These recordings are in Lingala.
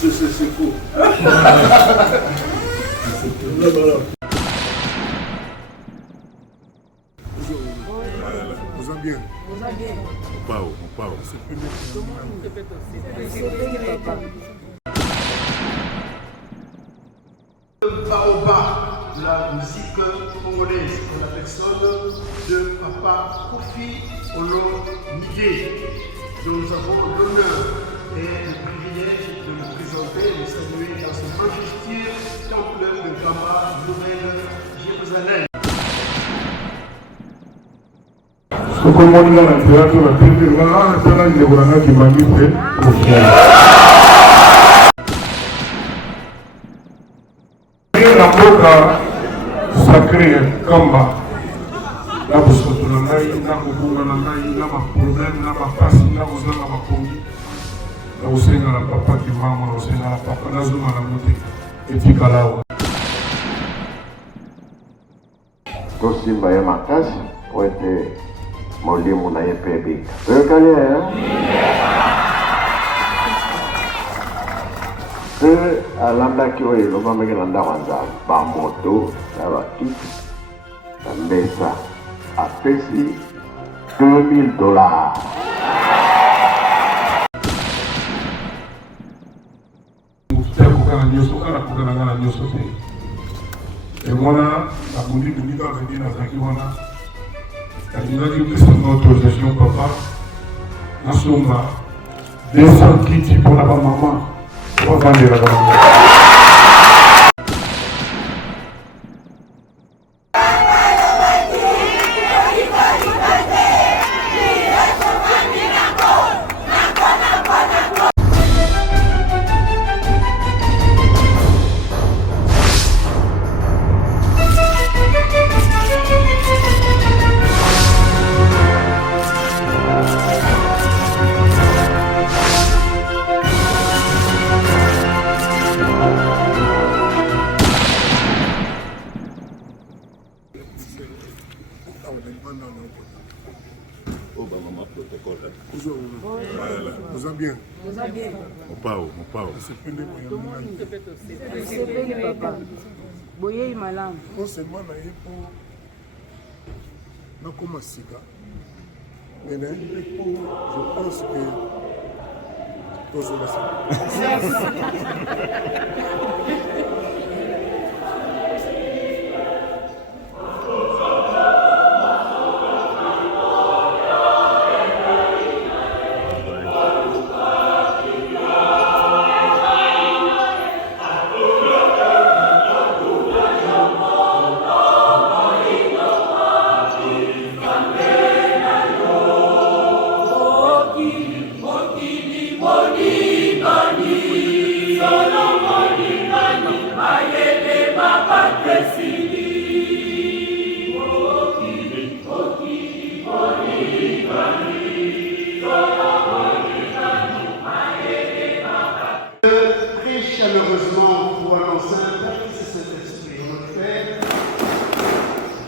C'est faux. Vous allez bien? Mon pao. Baoba de la musique congolaise en la personne de Papa Kofi Olomide, dont nous avons l'honneur et le privilège de le présenter et de saluer dans son majestueux temple de Gama, Nouvelle-Jérusalem. Sokomoni na théâtre la télé là tena ndebolanga kimangi pe na mboka sacré Kamba na bosoto na ngai na kobunga na ngai na baproblème na bapasi na kozanga bakongi na kosenga na papa kimama na kosenga na papa nazonga na mote etikala awa tosimba ye makasi po ete molimo na ye mpe ebika toyokani mpe alandaki oyo elobamaki na ndako ya nzambe bamoto na bakiti na mesa apesi $2000 kokana nyonso kana kokana nga na nyonso te emwana nabundi kaka nde nazalaki wana alingaki opesanga autorisation papa nasomba 200 kiti mpona bamama bavandelaka bango Vous allez bien? Mon pao. Non seulement pour mais je pense que chaleureusement pour annoncer un Père qui se Saint-Esprit. On le fait,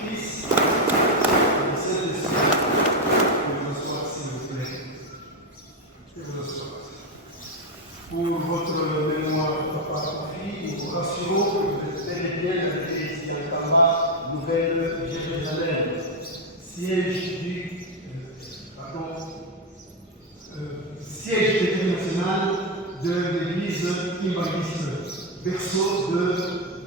Fils, et Saint-Esprit. Que vous soyez, s'il vous plaît. Que vous soyez. Pour votre mémoire, papa, fille, nous vous rassurons que vous êtes bel et bien dans l'église d'Alkama, Nouvelle-Jérusalem, siège siège national de l'église Kimbalisme, berceau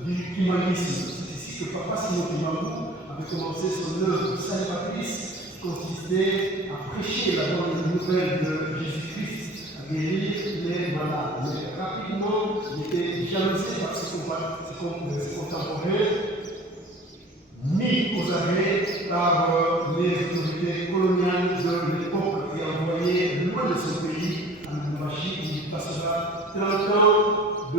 du Kimbalisme. C'est ici que Papa Simon Kimambou avait commencé son œuvre salvatrice qui consistait à prêcher la bonne nouvelle de Jésus-Christ, à guérir les malades. Mais rapidement, il était jalousé par ses contemporains, mis aux arrêts par les autorités coloniales de l'époque et envoyé loin de son pays, à Lubumbashi, où il passera 30 ans en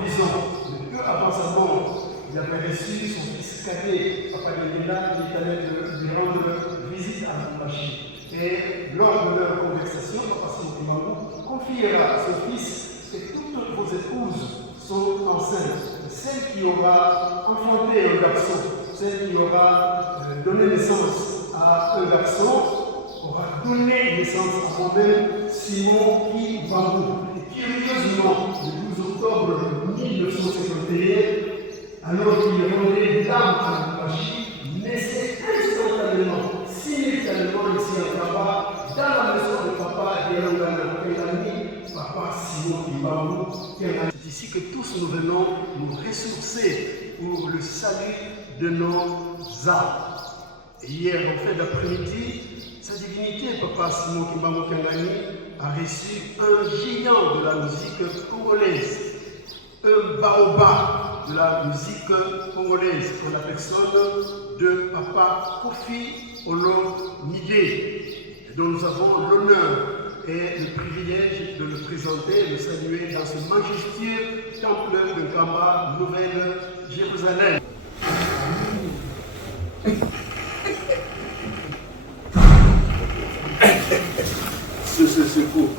prison. Mais peu avant sa mort, il avait reçu son fils cadet, Papa Lengela, qui est allé lui rendre visite à Lubumbashi. Et lors de leur conversation, Papa Simon Kimambou confiera à son fils que toutes vos épouses sont enceintes. Celle qui aura confronté un garçon, celle qui aura donné naissance à un garçon, aura donné naissance à moi-même, Simon Kimambou. Et curieusement, Kimbamou. C'est ici que tous nous venons nous ressourcer pour le salut de nos âmes. Et hier, en fin d'après-midi, sa divinité, Papa Simon Kimbamou Kangani, a reçu un géant de la musique congolaise, un baobab de la musique congolaise, en la personne de Papa Kofi Olomide, dont nous avons l'honneur et le privilège de le présenter, de le saluer dans ce majestueux temple de Gamba, Nouvelle-Jérusalem. C'est faux.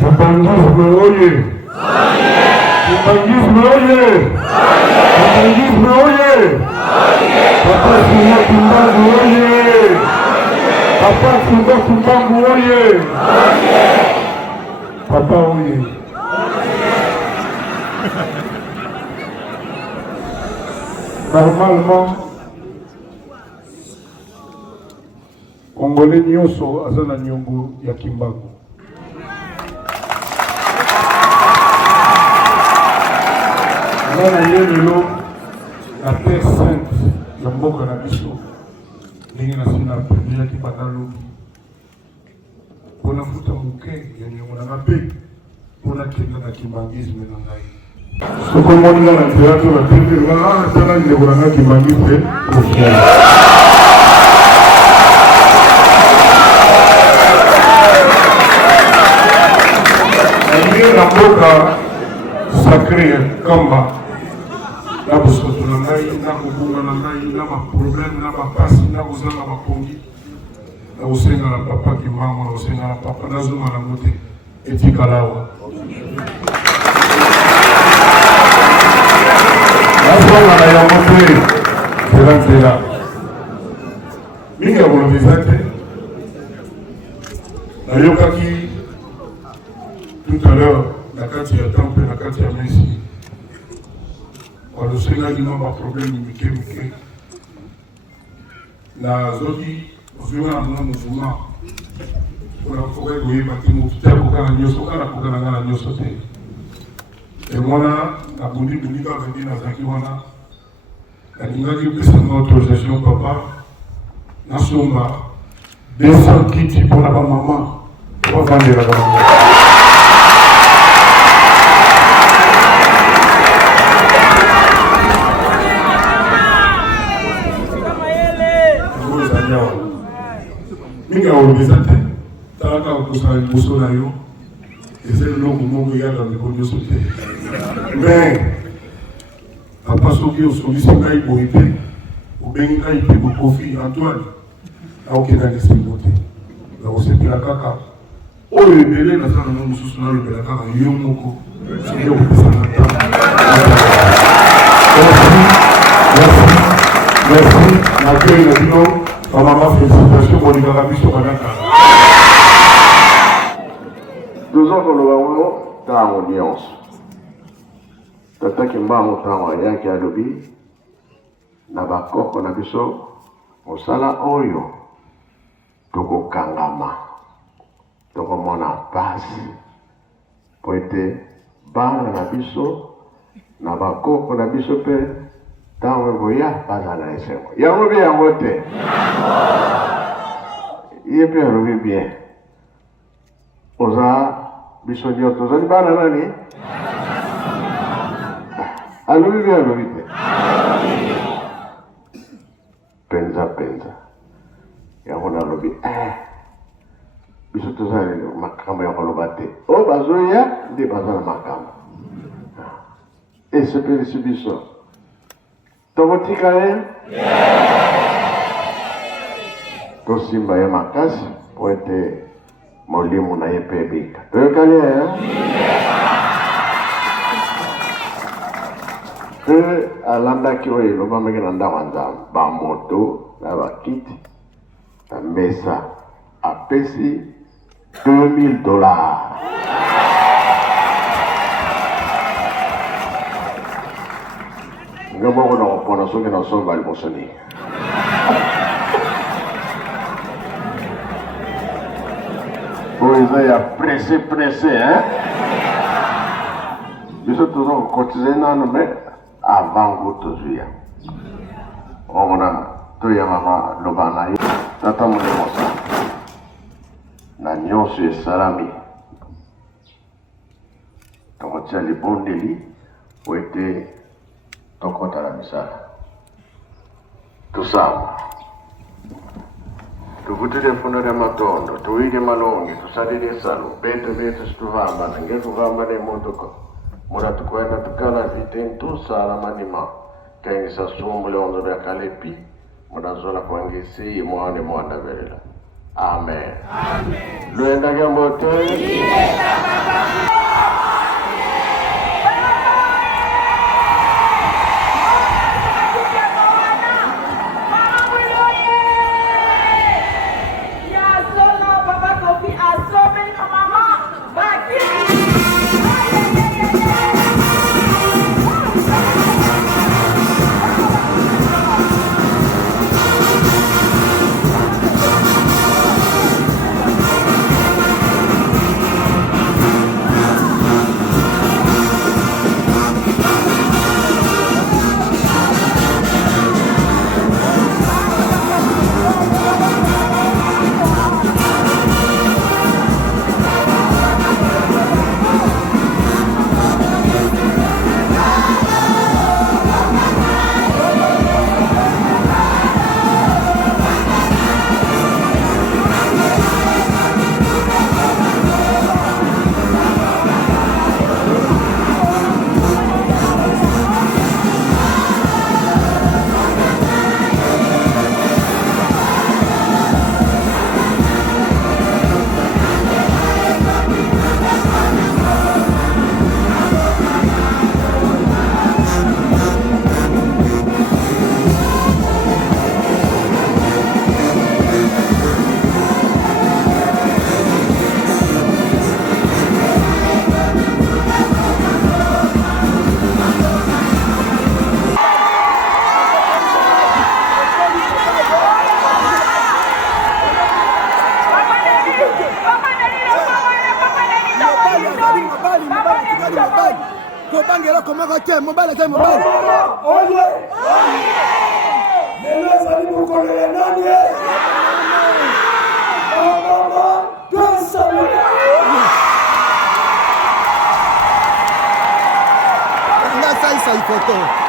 Kibangisme oye! Kibangisme oye! Kibangisme oye! Papa Simba Kimbangu oye! Papa Simba Kimbangu oye! Papa oye! Normalement, Congolais nyonso aza na nyongo ya Kimbangu. Na yelelo la terre sainte ya mboka na biso ndenge nasina premiaki bandalobi mpona futa moke ya nyongo na mpe mpona kenda na kimbangisme na ngai soki omoni nga na teatre batetelaa tala ndeko na nga kimbangisme okia na mboka sacré ya Kamba na bosoto na ngai, na kobunga na ngai, na baproblème, na bapasi, na kozanga bakongi, na kosenga na papa Kimbangu, na kosenga na papa nazonga nango te etikala awa. Nazonga na yango te nzela nzela mingi ya koloba eza te. Nayokaki tout à l'heure na kati ya temple, na kati ya mesi balosengaki mwa baproblème mike mike nazoki ozenga na mwa mouvement mpona kokoki koyeba te motu te akoka na nyonso kaka nakoka na nga na nyonso te emwana nabundibundi kaka nde nazalaki wana nalingaki opesanga autorisation papa nasomba 200 kiti mpona bamama bavandelaka bango. Mingi aolobeza te talaka okosala liboso na yo eza eloko moko eyaka ndeko nyonso te mais papa soki osolisi ngai boye te obengi ngai mpe bokofi Antoine aokendaki esengo te nakosepela kaka oyo ebele naza nango mosusu nalobela kaka yo moko soki okopesana ta. Merci na kei na bino Maman, félicitations, mon gars, biso banaka. Deux ans qu'on le voit dans l'audience. Tata qui m'a montré un qui a lobby. Nabako qu'on a biso. Au sala oyo. Toko kangama. Toko mona basi. Pour être bang na biso. Nabako qu'on a biso pe. Dans le voyage, pas à la SMO. Il y a un bien voté. Il est bien revu bien. Osa, bisogno, osa di banana ni? A lui bien revu bien. Pensa. Il y a un lobby. Bisogno sai, makama ya kolo bate. Oh, bazoya, di bazana makama. E se per il subiso. Tomotika eh? Tosimba ya makasi poete molimu na yepebika. Toyokali alanda kiwe loba megena ndawanza ba moto na ba kiti na mesa apesi $2000. Nous avons un point de nous sommes à l'émotionner. Vous avez pressé, hein? Nous sommes toujours cotisés avant vous tous. On a tout y a maman, le banaï, tata mon émotion. La nion sur salami. Donc, tu as les bons délits pour être. Tokota la misala. Tusama. Tukutile funere matondo, tuige malongi, tusadile salo, bete stuvamba, nange tuvamba ne mondoko. Mura tukwenda tukala vitentu sala manima. Kengi sa sumbule onzo bya kalepi. Mura zola kwangisi mwane mwanda verela. Amen. Luenda gambote. Photo.